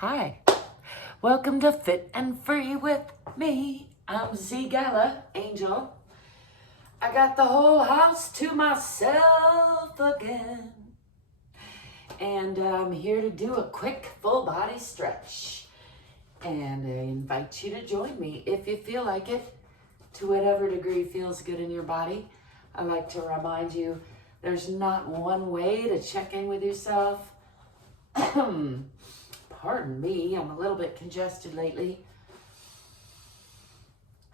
Hi, welcome to Fit and Free with me. I'm ZGALA, Angel. I got the whole house to myself again. And I'm here to do a quick full body stretch. And I invite you to join me if you feel like it, to whatever degree feels good in your body. I like to remind you there's not one way to check in with yourself. Pardon me, I'm a little bit congested lately.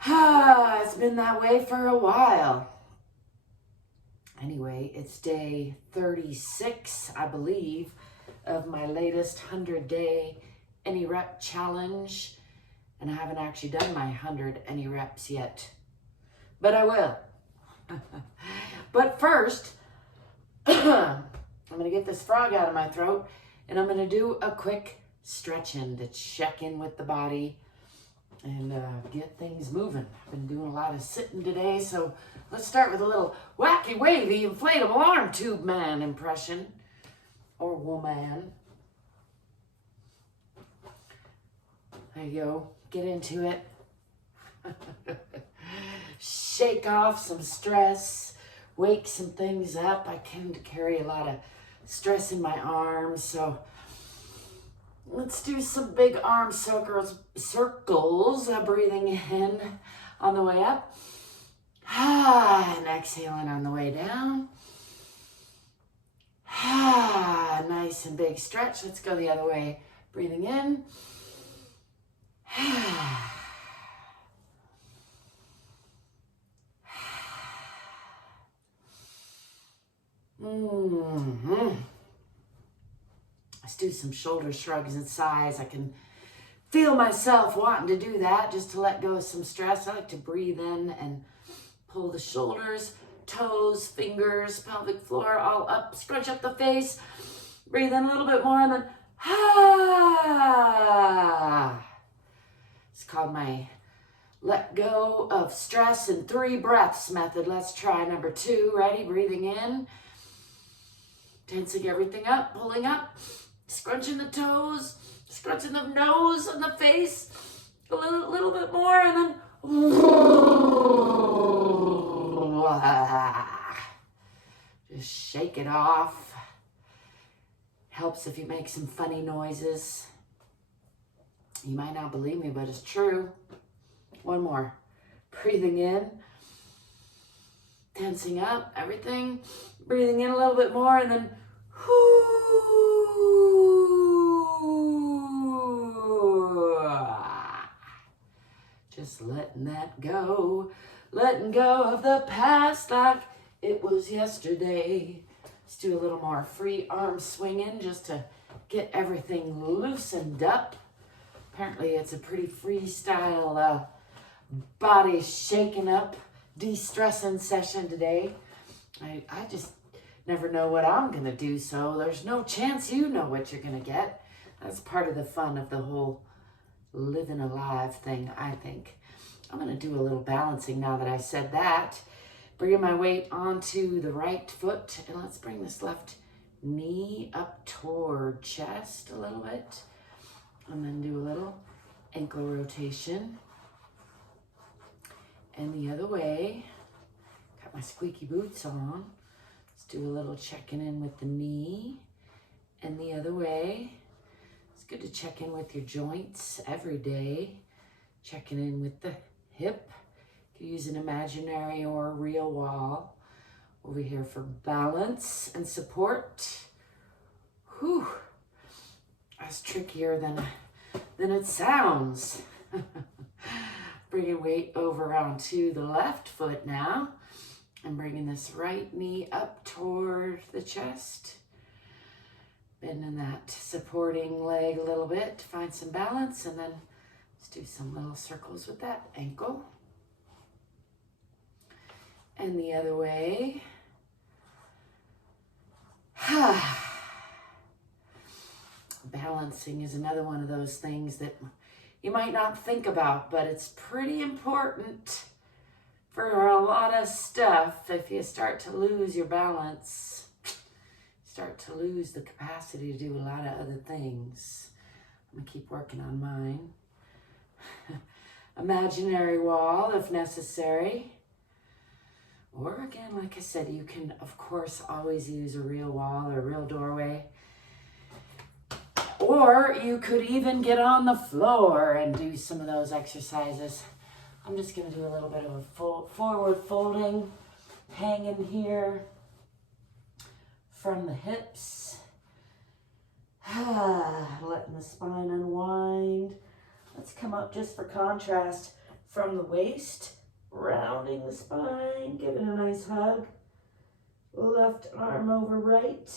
It's been that way for a while. Anyway, it's day 36, I believe, of my latest 100-day any rep challenge. And I haven't actually done my 100 any reps yet, but I will. But first, I'm going to get this frog out of my throat and I'm going to do a quick stretching to check in with the body and get things moving. I've been doing a lot of sitting today, so let's start with a little wacky, wavy, inflatable arm tube man impression, or woman. There you go. Get into it. Shake off some stress. Wake some things up. I tend to carry a lot of stress in my arms, so let's do some big arm circles, breathing in on the way up, and exhaling on the way down. Nice and big stretch. Let's go the other way. Breathing in. Let's do some shoulder shrugs and sighs. I can feel myself wanting to do that just to let go of some stress. I like to breathe in and pull the shoulders, toes, fingers, pelvic floor all up, scrunch up the face. Breathe in a little bit more and then It's called my let go of stress in 3 breaths method. Let's try number 2. Ready? Breathing in. Tensing everything up, pulling up, scrunching the toes, scrunching the nose and the face, a little bit more, and then just shake it off. Helps if you make some funny noises. You might not believe me, but it's true. One more. Breathing in, tensing up everything, breathing in a little bit more, and then just letting that go, letting go of the past like it was yesterday. Let's do a little more free arm swinging just to get everything loosened up. Apparently it's a pretty freestyle body shaking up, de-stressing session today. I just never know what I'm going to do, so there's no chance you know what you're going to get. That's part of the fun of the whole living alive thing, I think. I'm going to do a little balancing now that I said that. Bringing my weight onto the right foot, and let's bring this left knee up toward chest a little bit. And then do a little ankle rotation. And the other way. Got my squeaky boots on. Let's do a little checking in with the knee and the other way. It's good to check in with your joints every day. Checking in with the hip. You can use an imaginary or a real wall over here for balance and support. Whew. That's trickier than it sounds. Bringing weight over onto the left foot now. And bringing this right knee up toward the chest. Bending that supporting leg a little bit to find some balance. And then let's do some little circles with that ankle. And the other way. Balancing is another one of those things that you might not think about, but it's pretty important for a lot of stuff. If you start to lose your balance, start to lose the capacity to do a lot of other things. I'm gonna keep working on mine. Imaginary wall if necessary. Or again, like I said, you can of course always use a real wall or a real doorway. Or you could even get on the floor and do some of those exercises. I'm just gonna do a little bit of a forward folding, hanging here from the hips. Letting the spine unwind. Let's come up just for contrast from the waist, rounding the spine, giving a nice hug. Left arm over right,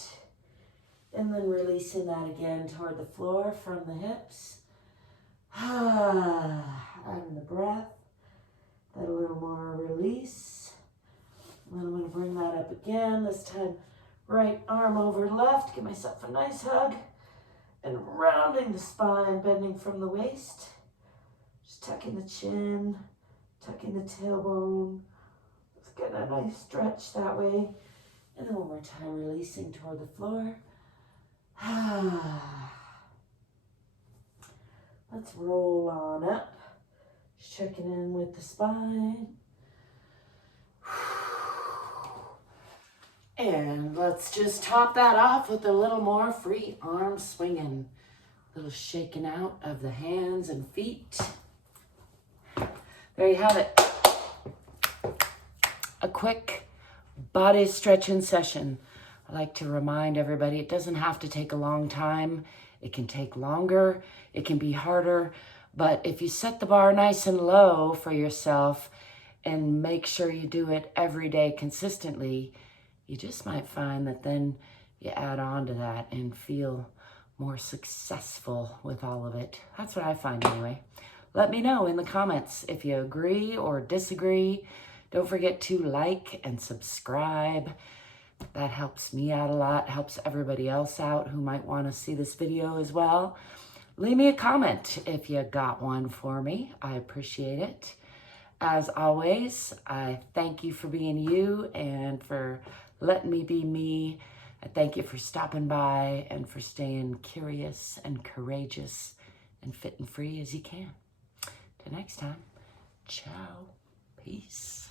and then releasing that again toward the floor from the hips. Having the breath, that a little more release. And then I'm going to bring that up again, this time right arm over left, give myself a nice hug. And rounding the spine, bending from the waist. Just tucking the chin, tucking the tailbone. Let's get a nice stretch that way. And then one more time, releasing toward the floor. Let's roll on up. Just checking in with the spine. And let's just top that off with a little more free arm swinging. A little shaking out of the hands and feet. There you have it. A quick body stretching session. I like to remind everybody it doesn't have to take a long time. It can take longer. It can be harder. But if you set the bar nice and low for yourself and make sure you do it every day consistently, you just might find that then you add on to that and feel more successful with all of it. That's what I find anyway. Let me know in the comments if you agree or disagree. Don't forget to like and subscribe. That helps me out a lot, helps everybody else out who might want to see this video as well. Leave me a comment if you got one for me. I appreciate it. As always, I thank you for being you and for letting me be me. I thank you for stopping by and for staying curious and courageous and fit and free as you can. Till next time, ciao, peace.